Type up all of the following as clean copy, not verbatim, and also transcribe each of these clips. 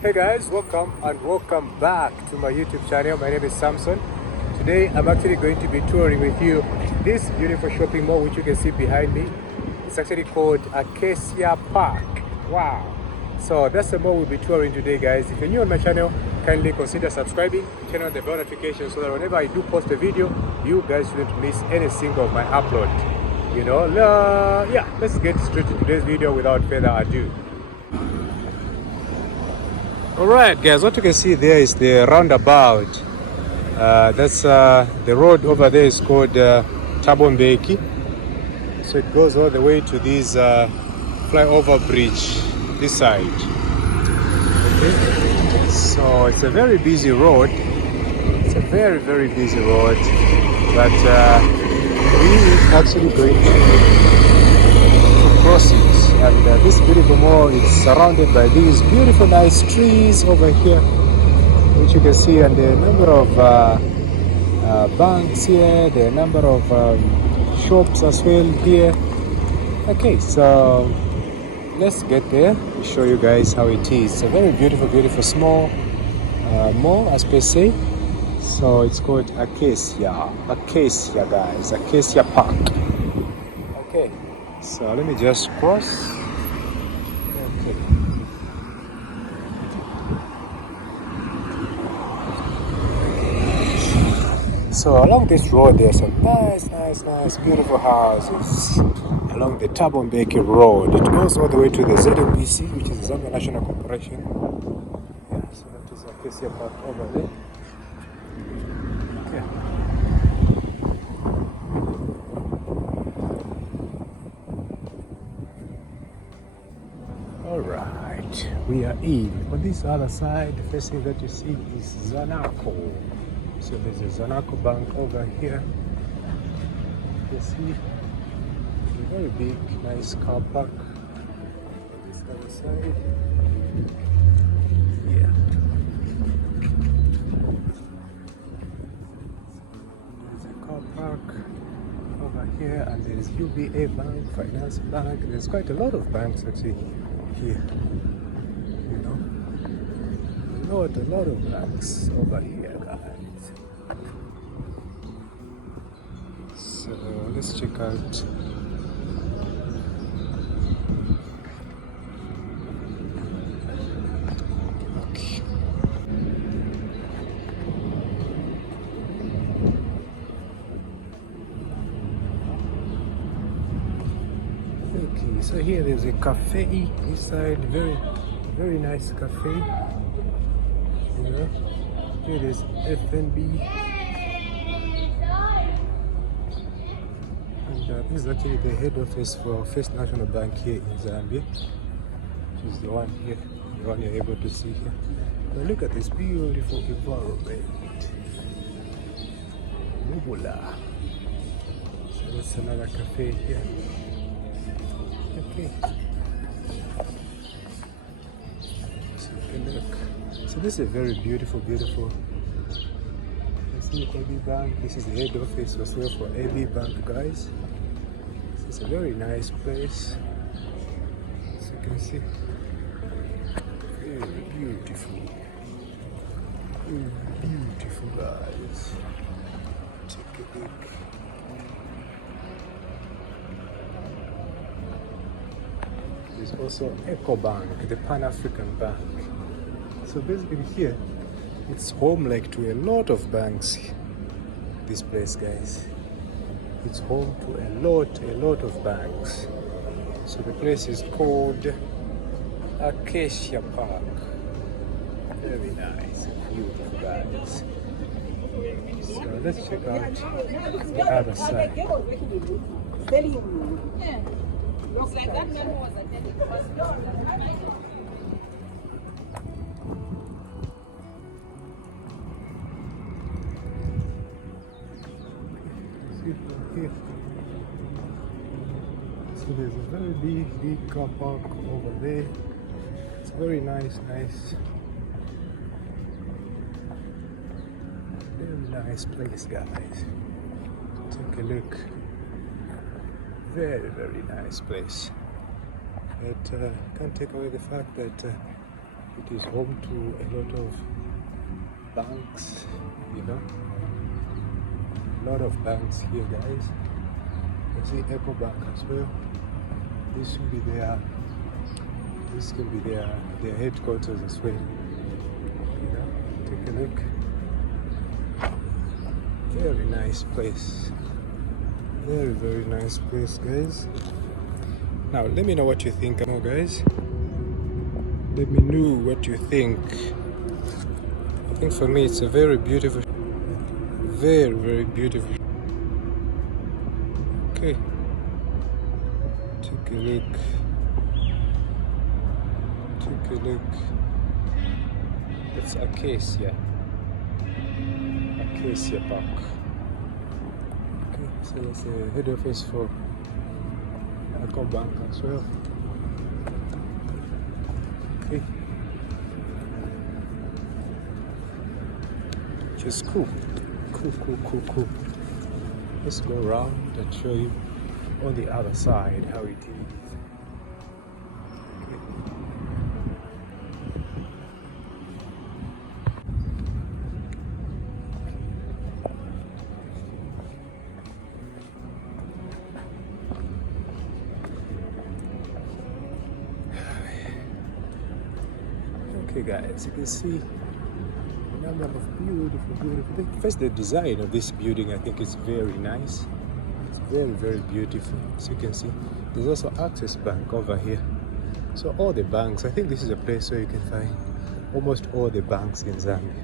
Hey guys, welcome back to my YouTube channel. My name is Samson. Today I'm actually going to be touring with you this beautiful shopping mall which you can see behind me. It's actually called Acacia Park. Wow. So that's the mall we'll be touring today, guys. If you're new on my channel, kindly consider subscribing, turn on the bell notification so that whenever I do post a video, you guys shouldn't miss any single of my upload. Yeah, let's get straight to today's video without further ado. Alright guys, what you can see there is the roundabout. That's the road over there is called Tabombeki. So it goes all the way to this flyover bridge, this side. Okay. So it's a very busy road. It's a very, very busy road. But we actually going to cross it. And this beautiful mall is surrounded by these beautiful nice trees over here, which you can see, and the number of banks here, the number of shops as well here. Okay, so let's get there and show you guys how it is. It's a very beautiful small mall, as per se. So it's called Acacia guys, Acacia Park. Okay, so let me just cross. Okay. So along this road there's some nice beautiful houses along the Tabombeki Road. It goes all the way to the ZNBC, which is the Zambia National Corporation. Yeah, so that is Acacia Park over there. Okay. Alright, we are in. On this other side, the first thing that you see is Zanaco. So there's a Zanaco Bank over here. You see a very big, nice car park on this other side. Yeah. There's a car park over here, and there's UBA Bank, Finance Bank. There's quite a lot of banks actually here. You know, a lot of banks over here, guys. So let's check out. Okay. Okay, so here there's a cafe inside, very nice cafe. You know, here there's F&B. This is actually the head office for First National Bank here in Zambia, which is the one here, the one you're able to see here. Now look at this beautiful environment. Mubula. So that's another cafe here. Okay. So look. So this is a very beautiful. You see AB Bank. This is the head office for AB Bank, guys. It's a very nice place, as you can see. Very beautiful guys. Take a look. There's also Eco Bank, the Pan-African Bank. So basically here, it's home like to a lot of banks. This place, guys. It's home to a lot of banks. So the place is called Acacia Park. Very nice, beautiful guys. So let's check out the other side. Here. So there's a very big car park over there. It's very nice, very nice place, guys. Take a look. Very nice place. But can't take away the fact that It is home to a lot of banks, you know. A lot of banks here, guys. You see Eco Bank as well. This should be their, this can be their headquarters as well. You know, take a look. Very nice place. Very, very nice place, guys. Now let me know what you think, guys. Let me know what you think. I think for me it's a very beautiful, very, very beautiful. Okay, take a look. Take a look. It's Acacia Park. Okay, so that's a head office for Acacia Bank as well. Okay, just cool. Let's go around and show you on the other side how it is. Okay guys, you can see a number of beautiful. First, the design of this building, I think, is very nice. It's very, very beautiful. As you can see, there's also Access Bank over here. So all the banks, I think this is a place where you can find almost all the banks in Zambia.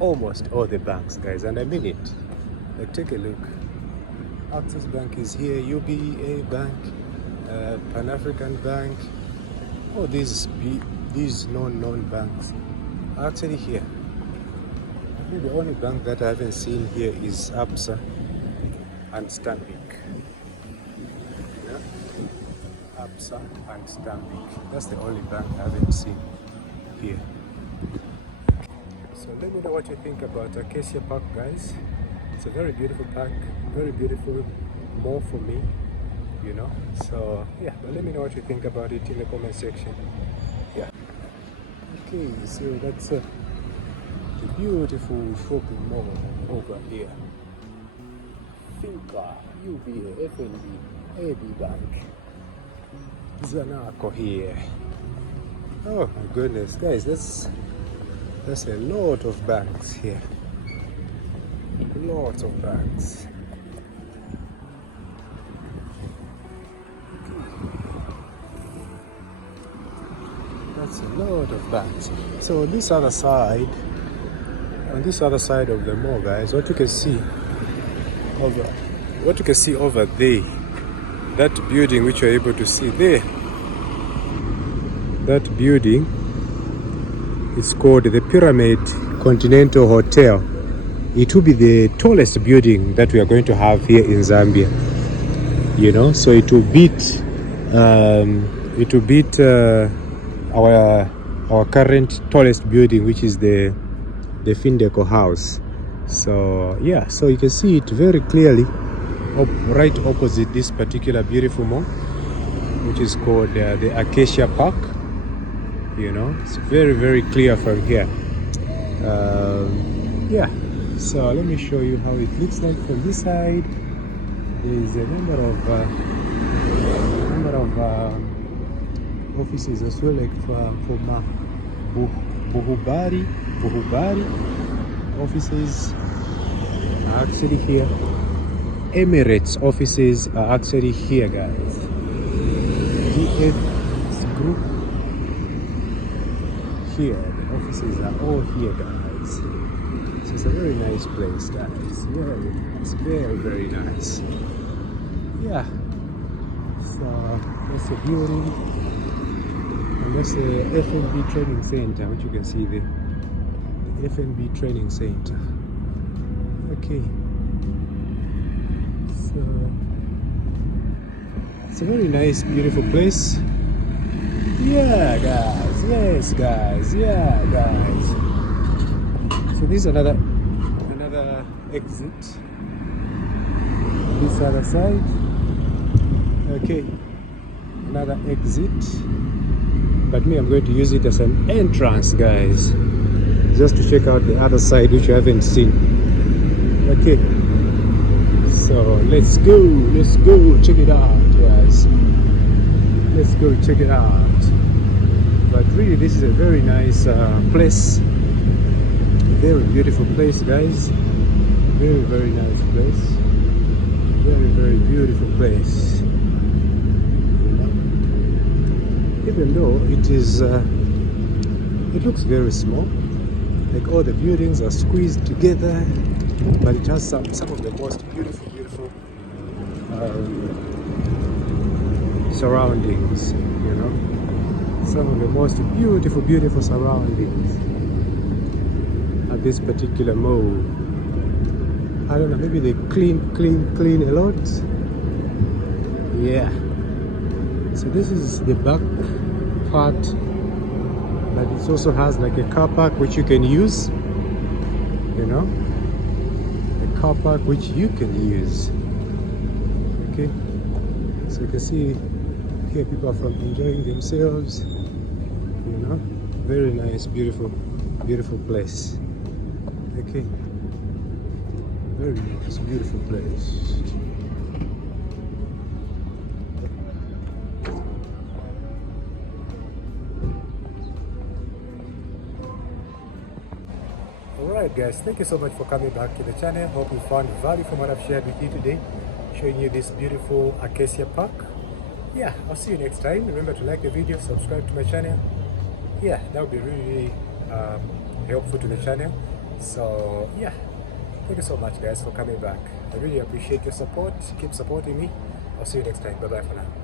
Almost all the banks, guys, and I mean it. Like, take a look. Access Bank is here, UBA Bank, Pan-African Bank. All these known banks are actually here. I think the only bank that I haven't seen here is Absa and Stanbic. Yeah? Absa and Stanbic. That's the only bank I haven't seen here. So let me know what you think about Acacia Park, guys. It's a very beautiful park, very beautiful mall for me, you know. So yeah, but let me know what you think about it in the comment section. Yeah. Okay, so that's the beautiful shopping mall over here. Finca, UBA, FNB, AB Bank, Zanaco here. Oh my goodness, guys, that's a lot of banks here. Lots of banks. That's a lot of banks. So on this other side of the mall, guys, what you can see over there, that building which you're able to see there, that building is called the Pyramid Continental Hotel. It will be the tallest building that we are going to have here in Zambia, you know. So it will beat our current tallest building, which is the Findeco House. So yeah, so you can see it very clearly right opposite this particular beautiful mall, which is called the Acacia Park. You know, it's very, very clear from here. Yeah, so let me show you how it looks like from this side. There is a number of offices as well, like from Buhubari offices are actually here. Emirates offices are actually here, guys. DF Group here. The offices are all here, guys. So it's a very nice place, guys. It's very, very nice. Yeah. So that's the building, and that's the FNB training center, which you can see there. The FNB training center. Okay. So it's a very nice, beautiful place. Yeah, guys. Yes, guys. Yeah, guys. So this is another exit. This other side. Okay. Another exit. but me, I'm going to use it as an entrance, guys, just to check out the other side, which you haven't seen. Okay, so let's go check it out, guys. Let's go check it out. But really, this is a very nice place, very beautiful place, guys. Very nice place, very beautiful place. Even though it is it looks very small, like all the buildings are squeezed together, but it has some of the most beautiful surroundings, you know, some of the most beautiful surroundings at this particular mall. I don't know, maybe they clean a lot. Yeah, so this is the back part, but it also has like a car park which you can use, you know, a car park which you can use. Okay, so you can see here people are from enjoying themselves, you know. Very nice, beautiful place. Okay, very nice, beautiful place. Alright guys, thank you so much for coming back to the channel. Hope you found value from what I've shared with you today, showing you this beautiful Acacia Park. Yeah, I'll see you next time. Remember to like the video, subscribe to my channel. Yeah, that would be really helpful to the channel. So yeah, thank you so much guys for coming back. I really appreciate your support. Keep supporting me. I'll see you next time. Bye bye for now.